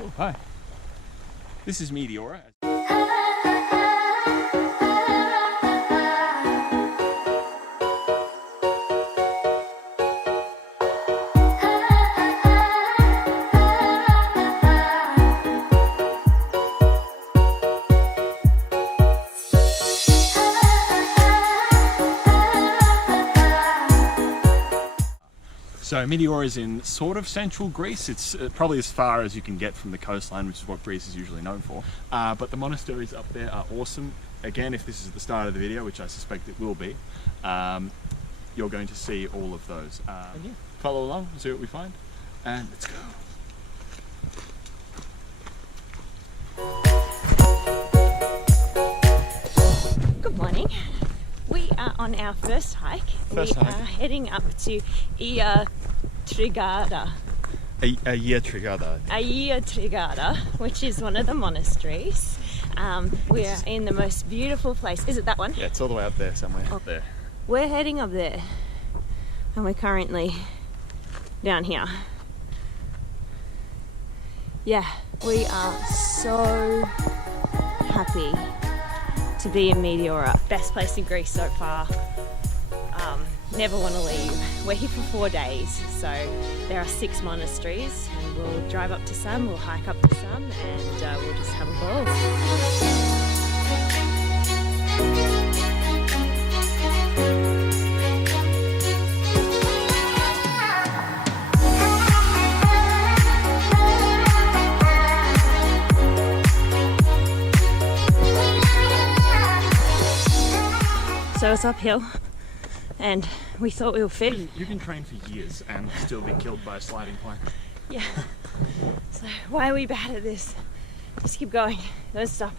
Oh, hi. This is Meteora. So Meteora is in sort of central Greece. It's probably as far as you can get from the coastline, which is what Greece is usually known for. But the monasteries up there are awesome. Again, if this is the start of the video, which I suspect it will be, you're going to see all of those. And yeah, follow along, see what we find, and let's go. Good morning. We are on our first hike. We are heading up to Trigada, which is one of the monasteries. We are in the most beautiful place. Is it that one? Yeah, it's all the way up there somewhere. Up there. We're heading up there, and we're currently down here. Yeah, we are so happy to be in Meteora. Best place in Greece so far. Never want to leave. We're here for 4 days, so there are 6 monasteries, and we'll drive up to some, we'll hike up to some, and we'll just have a ball. So it's uphill, and we thought we were fit. You can train for years and still be killed by a sliding plank. Yeah. So why are we bad at this? Just keep going. Don't stop.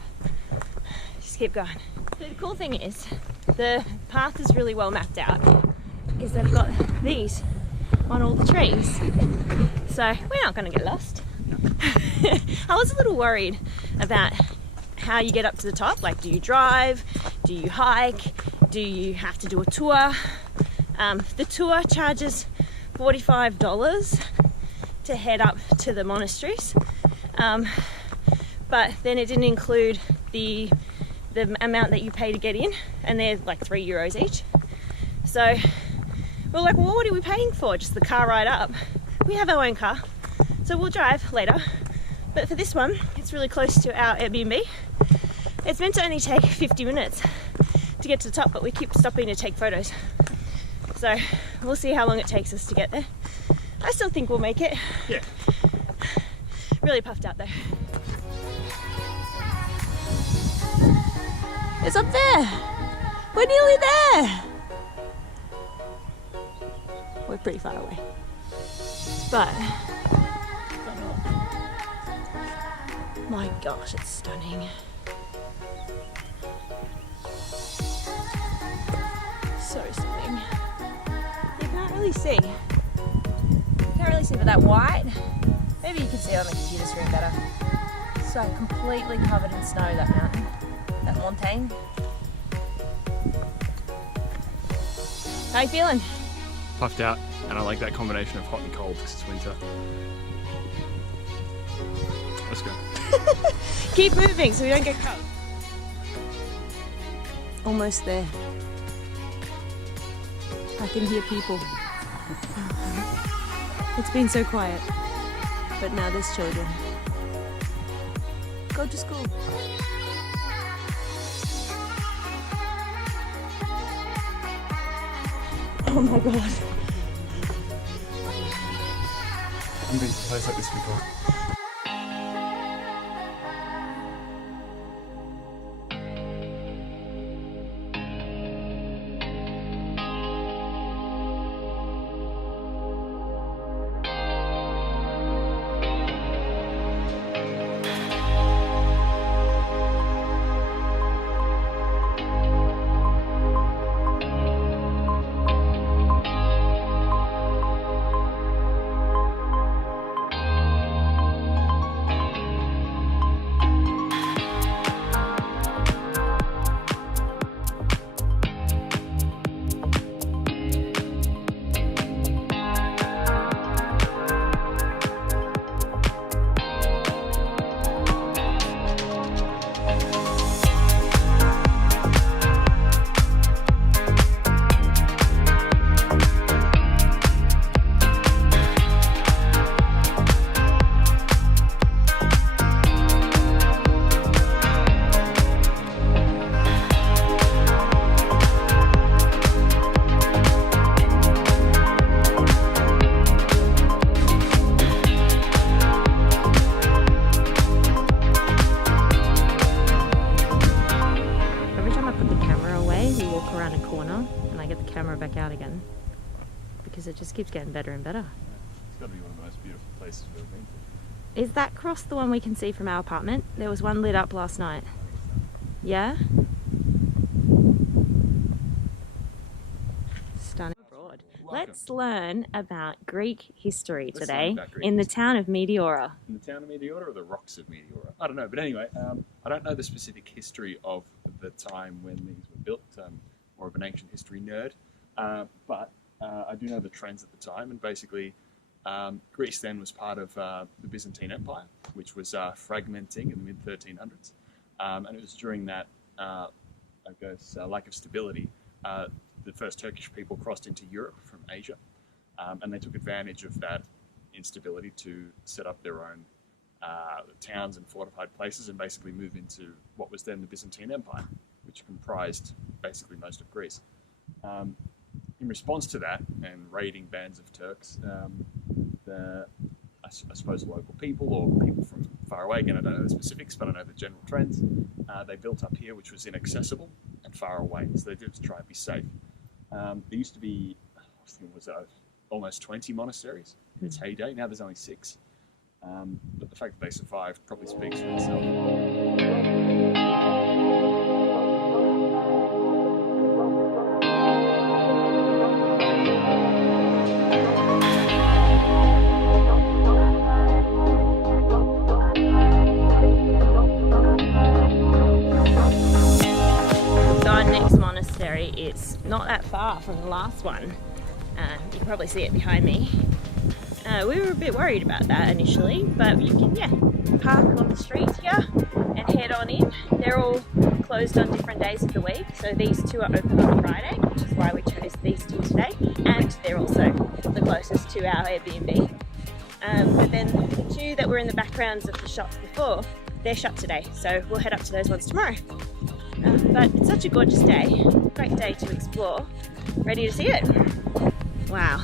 Just keep going. So the cool thing is, the path is really well mapped out, because they've got these on all the trees. So we're not going to get lost. I was a little worried about how you get up to the top. Like, do you drive? Do you hike? Do you have to do a tour? The tour charges $45 to head up to the monasteries, but then it didn't include the amount that you pay to get in, and they're like €3 each. So we're like, well, what are we paying for? Just the car ride up. We have our own car, so we'll drive later. But for this one, it's really close to our Airbnb. It's meant to only take 50 minutes to get to the top, but we keep stopping to take photos. So we'll see how long it takes us to get there. I still think we'll make it. Yeah. Really puffed out though. It's up there. We're nearly there. We're pretty far away. But my gosh, it's stunning. So stunning. You can't really see. But that white, maybe you can see it on the computer screen better. So completely covered in snow, that mountain, that mountain. How you feeling? Puffed out, and I like that combination of hot and cold because it's winter. Let's go. Keep moving so we don't get cold. Almost there. I can hear people. It's been so quiet, but now there's children. Go to school. Oh my god. I haven't been to a place like this before. keeps getting better and better. It's got to be one of the most beautiful places we've ever been to. Is that cross the one we can see from our apartment? There was one lit up last night. Yeah? Stunning. Abroad. Let's learn about Greek history today in the town of Meteora. In the town of Meteora or the rocks of Meteora? I don't know, but anyway, I don't know the specific history of the time when these were built. More of an ancient history nerd, but I do know the trends at the time, and basically Greece then was part of the Byzantine Empire, which was fragmenting in the mid-1300s, and it was during that, I guess, lack of stability, the first Turkish people crossed into Europe from Asia, and they took advantage of that instability to set up their own towns and fortified places and basically move into what was then the Byzantine Empire, which comprised basically most of Greece. In response to that and raiding bands of Turks, I suppose local people or people from far away, again I don't know the specifics, but I know the general trends, they built up here, which was inaccessible and far away, so they did it to try and be safe. There used to be, I think it was almost 20 monasteries in its heyday. Now there's only 6. But the fact that they survived probably speaks for itself. It's not that far from the last one. You can probably see it behind me. We were a bit worried about that initially, but you can, park on the street here and head on in. They're all closed on different days of the week, so these 2 are open on Friday, which is why we chose these 2 today, and they're also the closest to our Airbnb. But then the 2 that were in the backgrounds of the shops before, they're shut today, so we'll head up to those ones tomorrow. But it's such a gorgeous day, great day to explore. Ready to see it? Wow.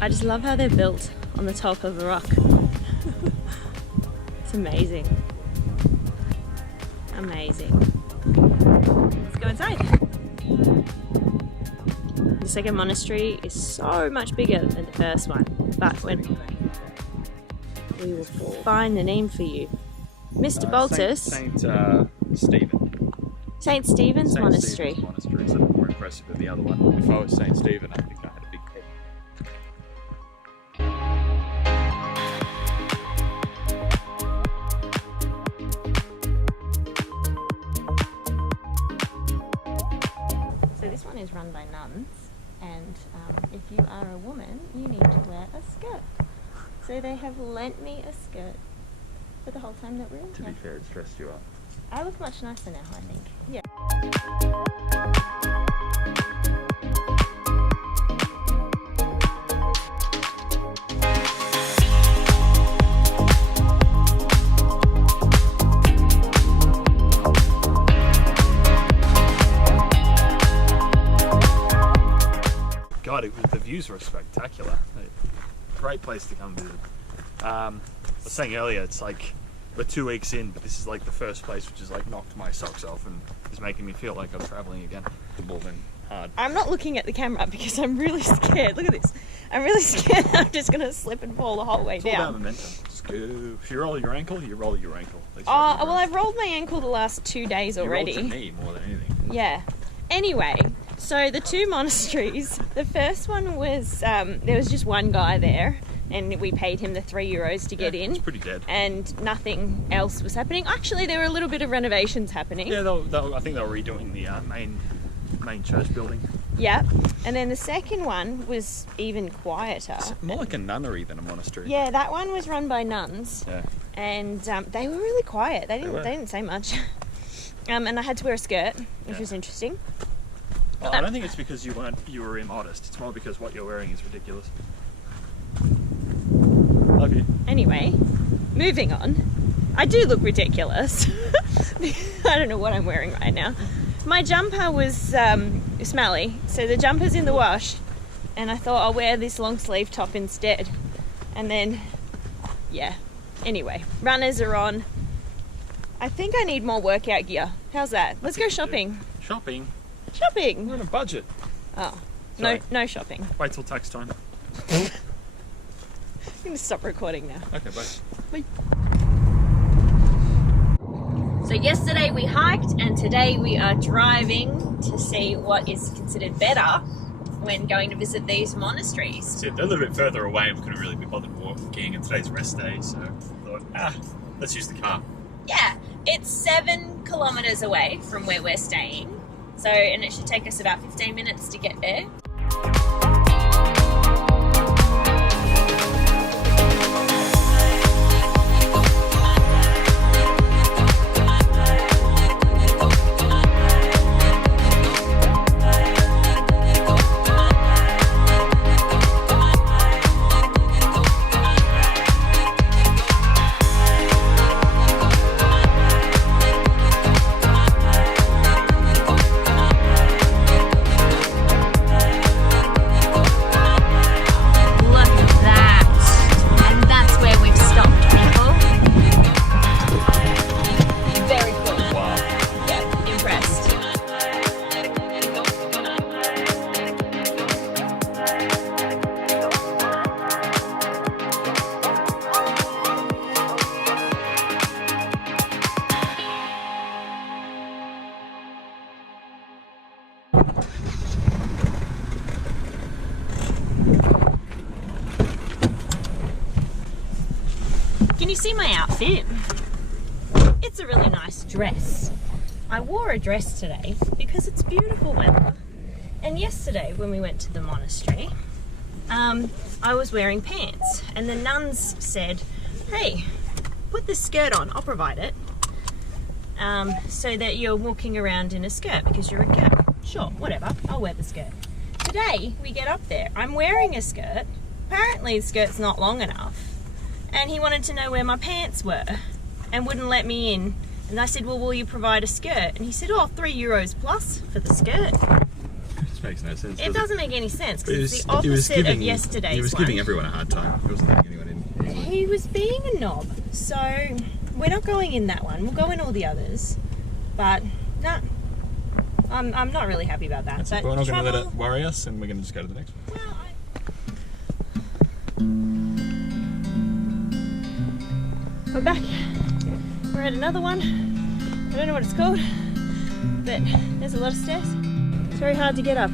I just love how they're built on the top of a rock. It's amazing. Amazing. Let's go inside. The second monastery is so much bigger than the first one, but when we will find the name for you. Mr. Baltus. Saint Stephen. St. Stephen's Monastery. St. Stephen's Monastery is a bit more impressive than the other one. If I was St. Stephen, I think I had a big head. So this one is run by nuns, and if you are a woman, you need to wear a skirt. So they have lent me a skirt for the whole time that we're in here. To be fair, it's dressed you up. I look much nicer now, I think. Yeah. God, the views were spectacular. Great place to come visit. I was saying earlier, it's like we're 2 weeks in, but this is like the first place which has like knocked my socks off and is making me feel like I'm traveling again. The ball then hard. I'm not looking at the camera because I'm really scared. Look at this. I'm really scared that I'm just going to slip and fall the whole way it's down. All about momentum. Just go. If you roll your ankle, you roll your ankle. Oh, well, I've rolled my ankle the last 2 days already. You rolled your knee more than anything. Yeah. Anyway, so the 2 monasteries. The first one was, there was just one guy there, and we paid him the €3 to get in. It's pretty dead. And nothing else was happening. Actually, there were a little bit of renovations happening. Yeah, I think they were redoing the main church building. Yeah. And then the second one was even quieter. It's more like a nunnery than a monastery. Yeah, that one was run by nuns. Yeah. And they were really quiet. They didn't say much. And I had to wear a skirt, which was interesting. Well, I don't think it's because you were immodest. It's more because what you're wearing is ridiculous. Love you. Anyway, moving on. I do look ridiculous. I don't know what I'm wearing right now. My jumper was smelly, so the jumper's in the wash, and I thought I'll wear this long sleeve top instead. And then, yeah. Anyway, runners are on. I think I need more workout gear. How's that? Let's go shopping. Shopping? Shopping! We're on a budget. Oh, No shopping. Wait till tax time. I'm going to stop recording now. Okay, bye. Bye. So yesterday we hiked and today we are driving to see what is considered better when going to visit these monasteries. So they're a little bit further away and we couldn't really be bothered walking, and today's rest day, so I thought, let's use the car. Yeah, it's 7 kilometres away from where we're staying, and it should take us about 15 minutes to get there. Can you see my outfit? It's a really nice dress. I wore a dress today because it's beautiful weather. And yesterday when we went to the monastery, I was wearing pants and the nuns said, hey, put this skirt on, I'll provide it, so that you're walking around in a skirt because you're a girl. Sure, whatever, I'll wear the skirt. Today we get up there, I'm wearing a skirt, apparently the skirt's not long enough. And he wanted to know where my pants were and wouldn't let me in. And I said, well, will you provide a skirt? And he said, oh, €3 plus for the skirt. This makes no sense. It doesn't make any sense because it's the opposite of yesterday's one. He was giving everyone a hard time. He wasn't letting anyone in. He was being a knob. So we're not going in that one. We'll go in all the others. But, nah, I'm not really happy about that. But we're not going to let it worry us and we're going to just go to the next one. Well, we're back. We're at another one. I don't know what it's called, but there's a lot of stairs. It's very hard to get up.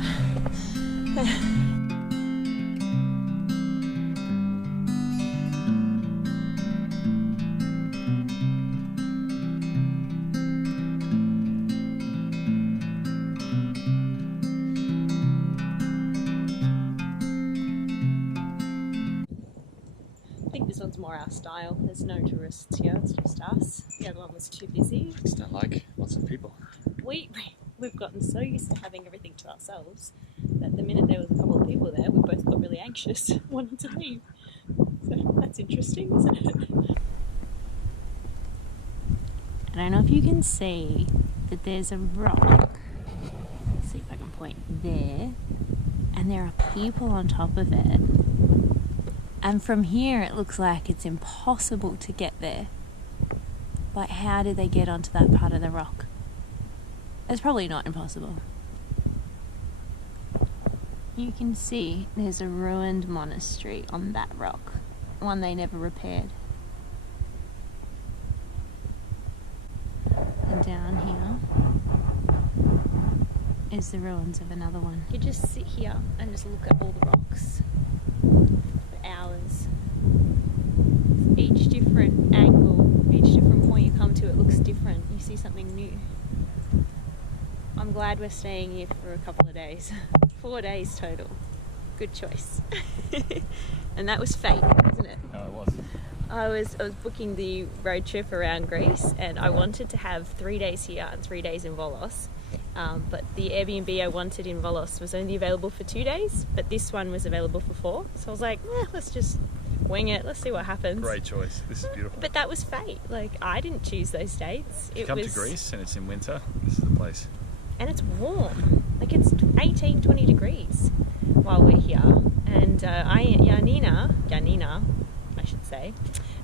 I think this one's more our style. There's no tourists here, it's just us. The other one was too busy. I just don't like lots of people. We've gotten so used to having everything to ourselves that the minute there was a couple of people there, we both got really anxious, wanting to leave. So that's interesting, isn't it? I don't know if you can see that there's a rock. Let's see if I can point there. And there are people on top of it. And from here it looks like it's impossible to get there. Like, how did they get onto that part of the rock? It's probably not impossible. You can see there's a ruined monastery on that rock. One they never repaired. And down here is the ruins of another one. You just sit here and just look at all the rocks for hours. Each different angle, each different point you come to, it looks different. You see something new. I'm glad we're staying here for a couple of days. 4 days total. Good choice. And that was fate, wasn't it? No, it was. I was booking the road trip around Greece and I wanted to have 3 days here and 3 days in Volos. But the Airbnb I wanted in Volos was only available for 2 days, but this one was available for 4. So I was like, let's just wing it, let's see what happens. Great choice. This is beautiful. But that was fate. Like, I didn't choose those dates. If you come to Greece and it's in winter, this is the place. And it's warm. Like, it's 18, 20 degrees while we're here. And Yanina, I should say,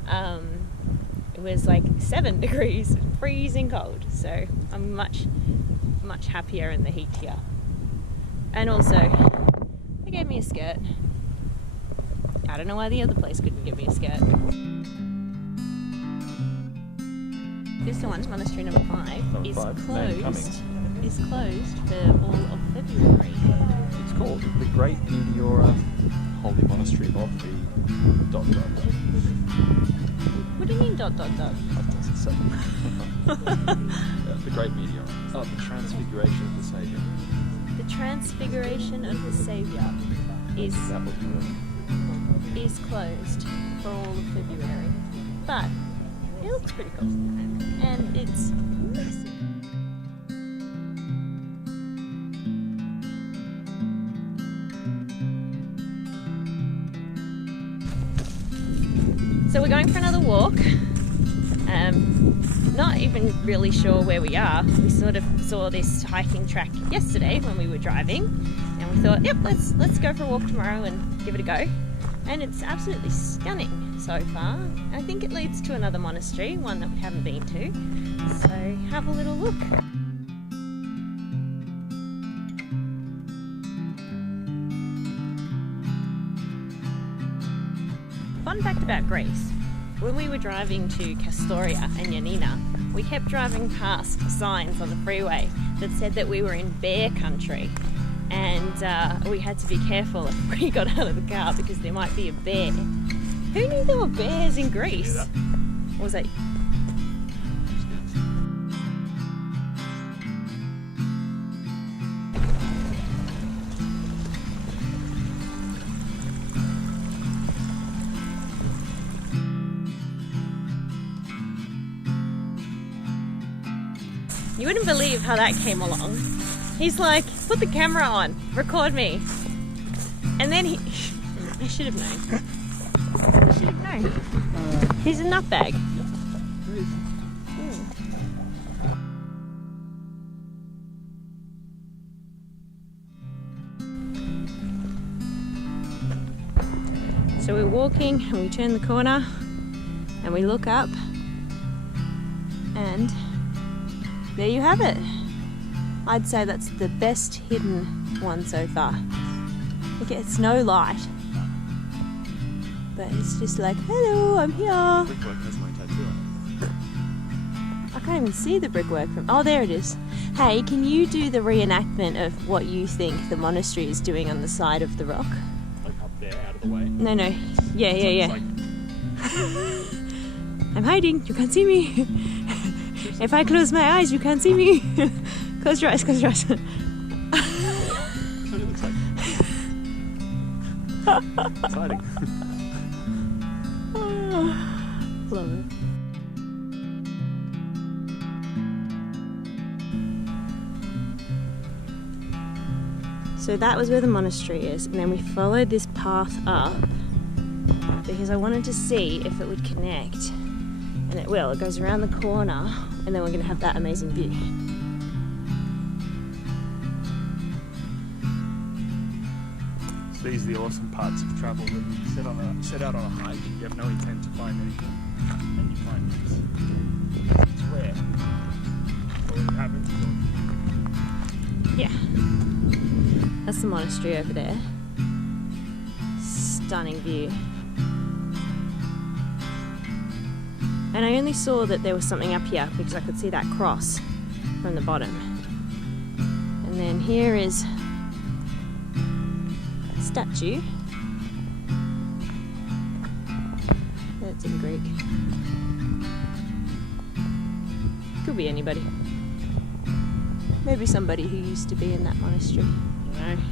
it was like 7 degrees, freezing cold. So I'm much happier in the heat here. And also, gave me a skirt. I don't know why the other place couldn't give me a skirt. This one, Monastery number 5, is closed. Is closed for all of February. It's called the Great Meteora Holy Monastery of the ... What do you mean ... That doesn't say. The Great Meteora. Oh, the Transfiguration of the Saviour. The Transfiguration of the Saviour is closed for all of February. But it looks pretty cool. And it's massive. So we're going for another walk. Not even really sure where we are. We sort of saw this hiking track yesterday when we were driving, and we thought, yep, let's go for a walk tomorrow and give it a go. And it's absolutely stunning so far. I think it leads to another monastery, one that we haven't been to. So have a little look. Fun fact about Greece. When we were driving to Kastoria and Yanina, we kept driving past signs on the freeway that said that we were in bear country, and we had to be careful if we got out of the car because there might be a bear. Who knew there were bears in Greece? What was that? You wouldn't believe how that came along. He's like, put the camera on, record me. And then I should have known. I should have known. He's a nutbag. So we're walking and we turn the corner and we look up, and there you have it. I'd say that's the best hidden one so far. It gets no light, but it's just like, hello, I'm here. Brickwork has my tattoo on it. I can't even see the brickwork from... Oh, there it is. Hey, can you do the reenactment of what you think the monastery is doing on the side of the rock? Like up there, out of the way? No. Yeah. Like... I'm hiding, you can't see me. If I close my eyes, you can't see me. Close your eyes, close your eyes. That's what it looks like. Exciting. Love it. So that was where the monastery is, and then we followed this path up because I wanted to see if it would connect. And it will. It goes around the corner, and then we're going to have that amazing view. So these are the awesome parts of travel when you set out on a hike, you have no intent to find anything, and you find this. It's rare. Or it happens. Yeah. That's the monastery over there. Stunning view. And I only saw that there was something up here because I could see that cross from the bottom. And then here is a statue. That's in Greek. Could be anybody. Maybe somebody who used to be in that monastery. I don't know.